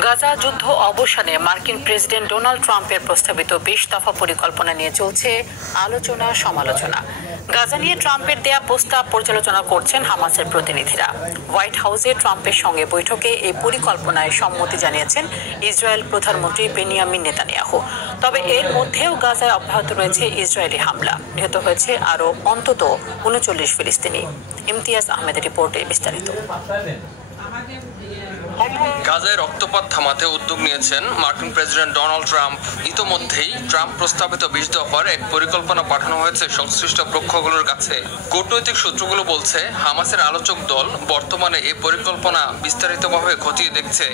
গাজা যুদ্ধ অবসানে মার্কিন প্রেসিডেন্ট ডোনাল্ড ট্রাম্পের প্রস্তাবিত ২০ দফা পরিকল্পনা নিয়ে চলছে আলোচনা সমালোচনা। গাজা নিয়ে ট্রাম্পের দেয়া প্রস্তাব পর্যালোচনা করছেন হামাসের প্রতিনিধিরা। হোয়াইট হাউসে ট্রাম্পের সঙ্গে বৈঠকে এই পরিকল্পনায় সম্মতি জানিয়েছেন ইসরায়েল প্রধানমন্ত্রী বেনিয়ামিন নেতানিয়াহু। তবে এর মধ্যেও গাজায় অব্যাহত রয়েছে ইসরায়েলি হামলা। নিহত হয়েছে আরও অন্তত ৩৯ ফিলিস্তিনি। ইমতিয়াজ আহমেদের রিপোর্টে বিস্তারিত। গাজায় রক্তপাত থামাতে উদ্যোগ নিয়েছেন মার্কিন প্রেসিডেন্ট ডোনাল্ড ট্রাম্প। ইতোমধ্যেই ট্রাম্প প্রস্তাবিত ২০ দফার এক পরিকল্পনা পাঠানো হয়েছে সংশ্লিষ্ট পক্ষগুলোর কাছে। কূটনৈতিক সূত্রগুলো বলছে, হামাসের আলোচক দল বর্তমানে এই পরিকল্পনা বিস্তারিতভাবে খতিয়ে দেখছে।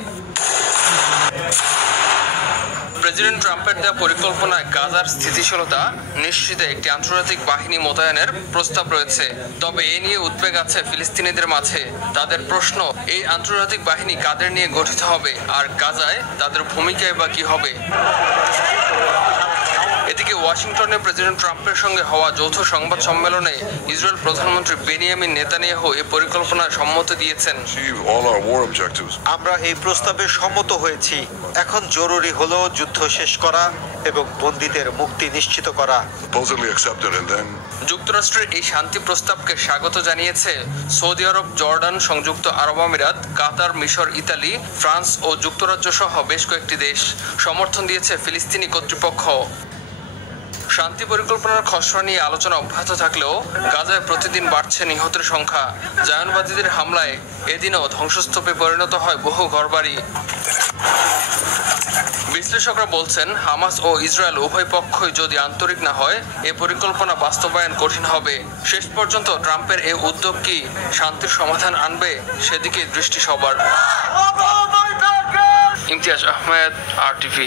প্রেসিডেন্ট ট্রাম্পের দেওয়া পরিকল্পনায় গাজার স্থিতিশীলতা নিশ্চিতে একটি আন্তর্জাতিক বাহিনী মোতায়েনের প্রস্তাব রয়েছে। তবে এ নিয়ে উদ্বেগ আছে ফিলিস্তিনিদের মাঝে। তাদের প্রশ্ন, এই আন্তর্জাতিক বাহিনী কাদের নিয়ে গঠিত হবে আর গাজায় তাদের ভূমিকায় বা কি হবে। এদিকে ওয়াশিংটনে প্রেসিডেন্ট ট্রাম্পের সঙ্গে হওয়া যৌথ সংবাদ সম্মেলনে ইসরায়েল প্রধানমন্ত্রী বেনিয়ামিন নেতানিয়াহু এই পরিকল্পনায় সম্মতি দিয়েছেন। আমরা এই প্রস্তাবে সম্মত হয়েছি। এখন জরুরি হলো যুদ্ধ শেষ করা এবং বন্দীদের মুক্তি নিশ্চিত করা। যুক্তরাষ্ট্রের এই শান্তি প্রস্তাবকে স্বাগত জানিয়েছে সৌদি আরব, জর্ডান, সংযুক্ত আরব আমিরাত, কাতার, মিশর, ইতালি, ফ্রান্স ও যুক্তরাজ্য সহ বেশ কয়েকটি দেশ। সমর্থন দিয়েছে ফিলিস্তিনি কর্তৃপক্ষ। শান্তি পরিকল্পনার খসড়া নিয়ে আলোচনা অব্যাহত থাকলেও গাজায় প্রতিদিন বাড়ছে নিহতের সংখ্যা। জায়নবাদীদের হামলায় এদিনও ধ্বংসস্তূপে পরিণত হয় বহু ঘরবাড়ি। বিশ্লেষকরা বলছেন, হামাস ও ইসরায়েল উভয় পক্ষই যদি আন্তরিক না হয়, এ পরিকল্পনা বাস্তবায়ন কঠিন হবে। শেষ পর্যন্ত ট্রাম্পের এই উদ্যোগ কি শান্তির সমাধান আনবে, সেদিকে দৃষ্টি সবার। ইমতিয়াজ আহমেদ, RTV।